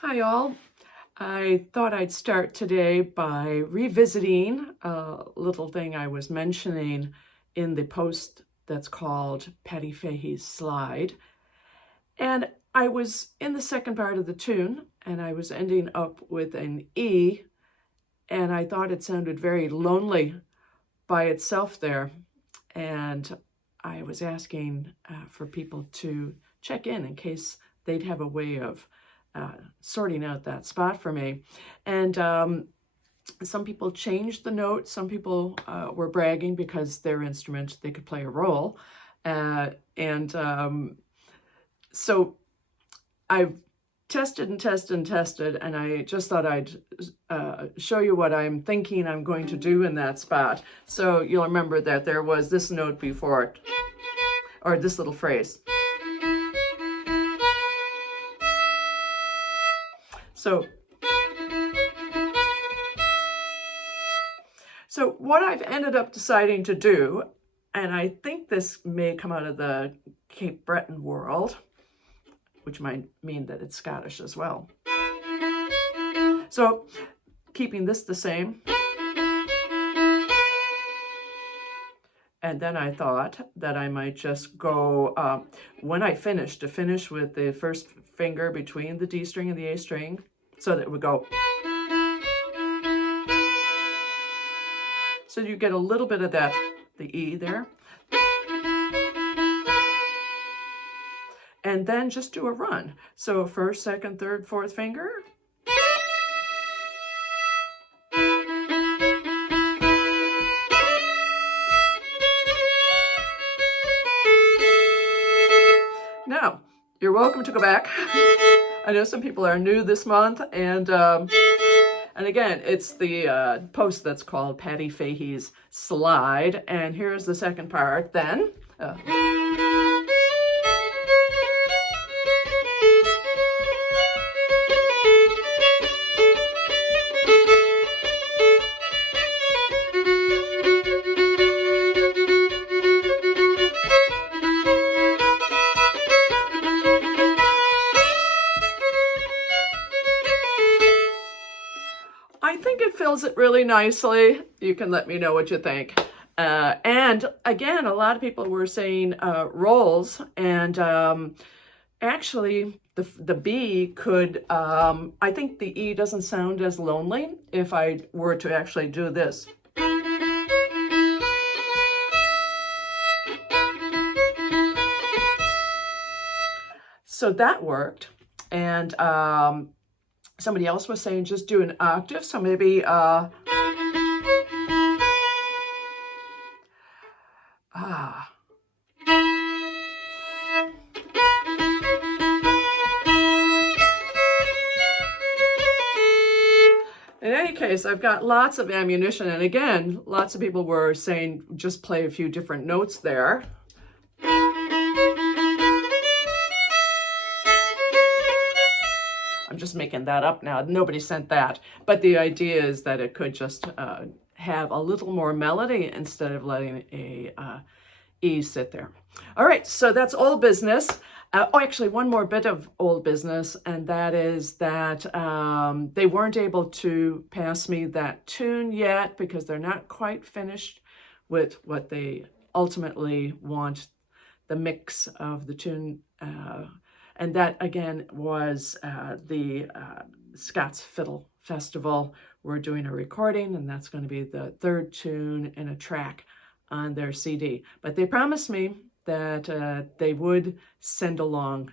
Hi all. I thought I'd start today by revisiting a little thing I was mentioning in the post that's called Patty Fahey's Slide. And I was in the second part of the tune and I was ending up with an E, and I thought it sounded very lonely by itself there. And I was asking for people to check in case they'd have a way of sorting out that spot for me. And some people changed the note. Some people were bragging because their instrument, they could play a role. So I've tested and tested and tested, and I just thought I'd show you what I'm thinking I'm going to do in that spot. So you'll remember that there was this note before it, or this little phrase. So what I've ended up deciding to do, and I think this may come out of the Cape Breton world, which might mean that it's Scottish as well. So keeping this the same. And then I thought that I might just go, when I finish, to finish with the first finger between the D string and the A string, so that it would go. So you get a little bit of that, the E there. And then just do a run. So first, second, third, fourth finger. Now, you're welcome to go back. I know some people are new this month, and again, it's the post that's called Patty Fahey's Slide, and here's the second part then. I think it fills it really nicely. You can let me know what you think. And again, a lot of people were saying rolls, and actually the B could, I think the E doesn't sound as lonely if I were to actually do this. So that worked. And somebody else was saying just do an octave, so maybe In any case, I've got lots of ammunition, and again, lots of people were saying just play a few different notes there. I'm just making that up now. Nobody sent that. But the idea is that it could just have a little more melody instead of letting a E sit there. All right, so that's old business. Actually, one more bit of old business, and that is that they weren't able to pass me that tune yet because they're not quite finished with what they ultimately want, the mix of the tune. And that, again, was the Scots Fiddle Festival. We're doing a recording, and that's going to be the third tune in a track on their CD. But they promised me that they would send along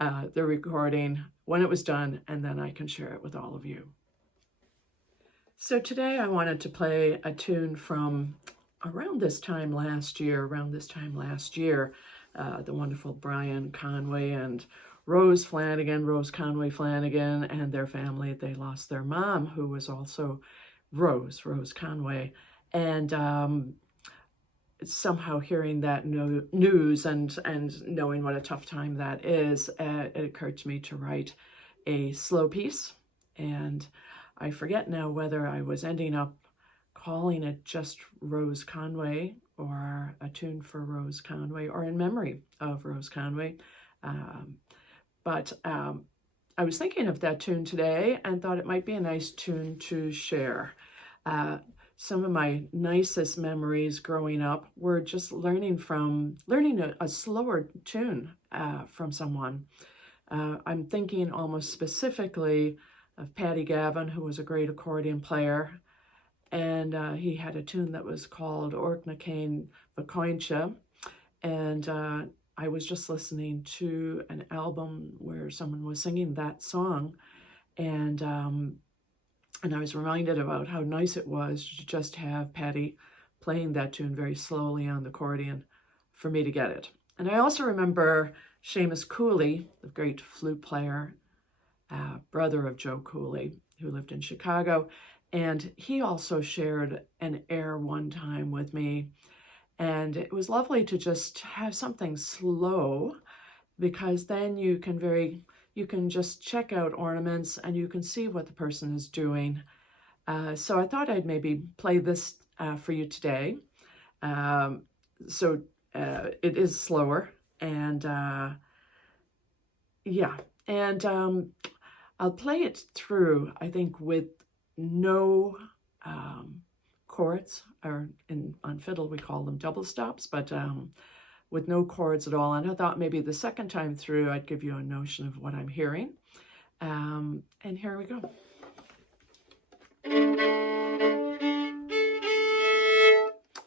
the recording when it was done, and then I can share it with all of you. So today I wanted to play a tune from around this time last year, the wonderful Brian Conway and Rose Conway Flanagan, and their family. They lost their mom, who was also Rose Conway. And somehow hearing that news and knowing what a tough time that is, it occurred to me to write a slow piece. And I forget now whether I was ending up calling it just Rose Conway, or a tune for Rose Conway, or in memory of Rose Conway. But I I was thinking of that tune today and thought it might be a nice tune to share. Some of my nicest memories growing up were just learning a slower tune from someone. I'm thinking almost specifically of Paddy Gavin, who was a great accordion player, and he had a tune that was called Orkna Cain Vacoincha, and I was just listening to an album where someone was singing that song, and I was reminded about how nice it was to just have Paddy playing that tune very slowly on the accordion for me to get it. And I also remember Seamus Cooley, the great flute player, brother of Joe Cooley, who lived in Chicago. And he also shared an air one time with me. And it was lovely to just have something slow, because then you can just check out ornaments and you can see what the person is doing. So I thought I'd maybe play this for you today. It is slower, and yeah, and I'll play it through, I think, with no chords, or on fiddle we call them double stops, but with no chords at all. And I thought maybe the second time through I'd give you a notion of what I'm hearing. And here we go.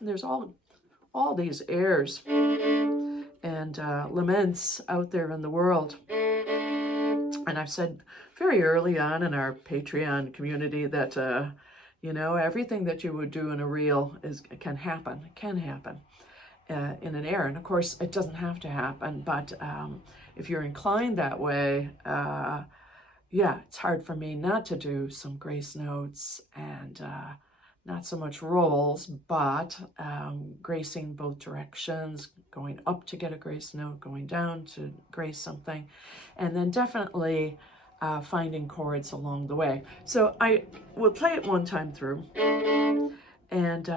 There's all these airs and laments out there in the world. And I've said very early on in our Patreon community that, everything that you would do in a reel can happen in an air. And of course, it doesn't have to happen, but if you're inclined that way, it's hard for me not to do some grace notes and not so much rolls, but gracing both directions, going up to get a grace note, going down to grace something, and then definitely finding chords along the way. So I will play it one time through, and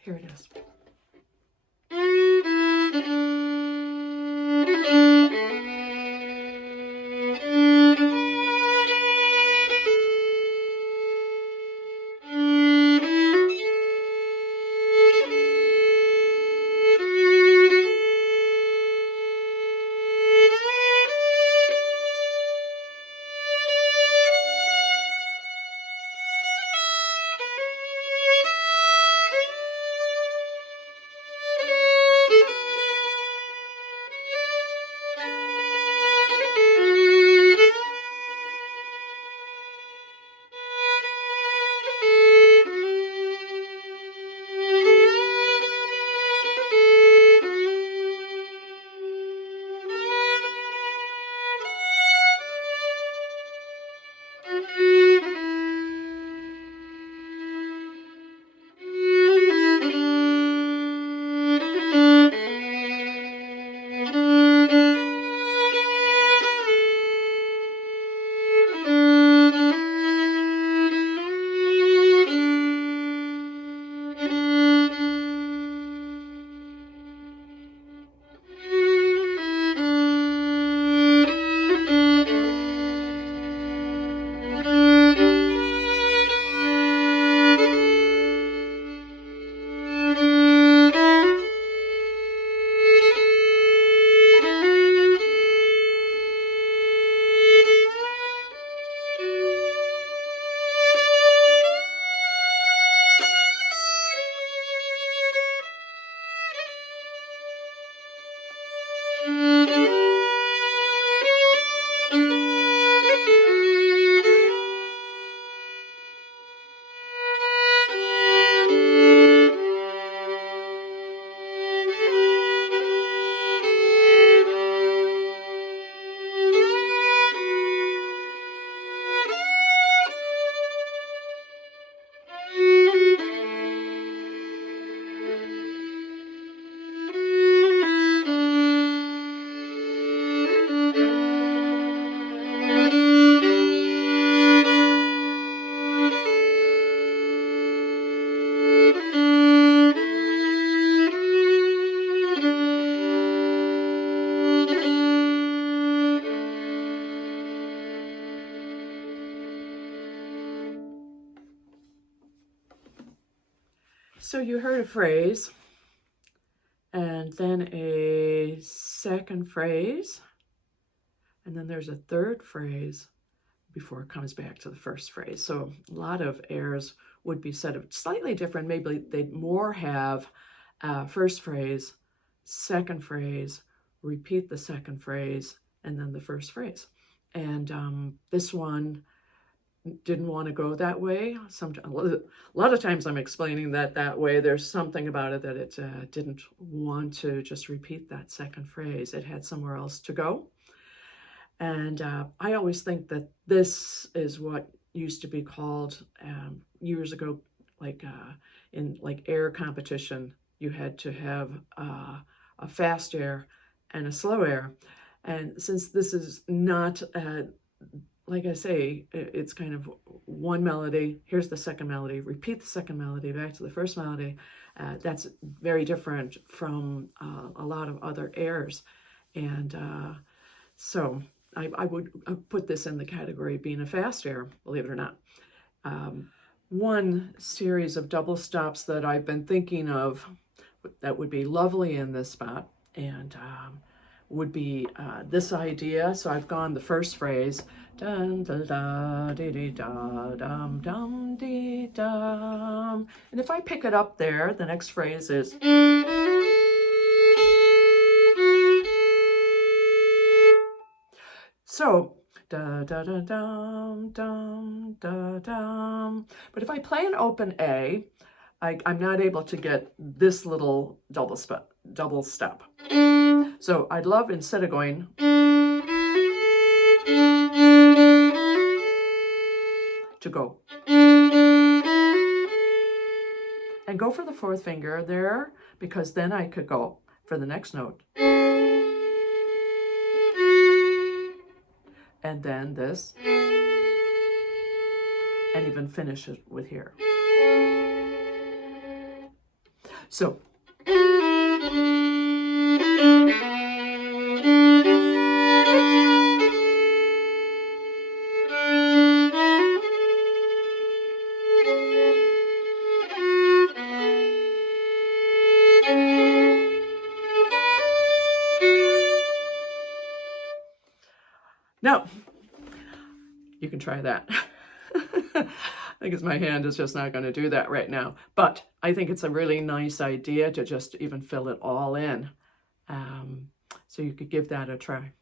here it is. So you heard a phrase, and then a second phrase, and then there's a third phrase before it comes back to the first phrase. So a lot of airs would be said slightly different. Maybe they'd more have first phrase, second phrase, repeat the second phrase, and then the first phrase. And this one didn't want to go that way. A lot of times I'm explaining that way. There's something about it that it didn't want to just repeat that second phrase. It had somewhere else to go. And I always think that this is what used to be called years ago, like in like air competition, you had to have a fast air and a slow air. And since this is not, like I say, it's kind of one melody, here's the second melody, repeat the second melody, back to the first melody. That's very different from a lot of other airs. And so I would put this in the category of being a fast air, believe it or not. One series of double stops that I've been thinking of that would be lovely in this spot, and would be this idea. So I've gone the first phrase, dun da da dee dee da dum dum dee dum, and if I pick it up there, the next phrase is so da da da dum dum da dum. But if I play an open A, I'm not able to get this little double step. So I'd love, instead of going, to go. And go for the fourth finger there, because then I could go for the next note. And then this. And even finish it with here. So. Now, you can try that. I guess my hand is just not going to do that right now. But I think it's a really nice idea to just even fill it all in. So you could give that a try.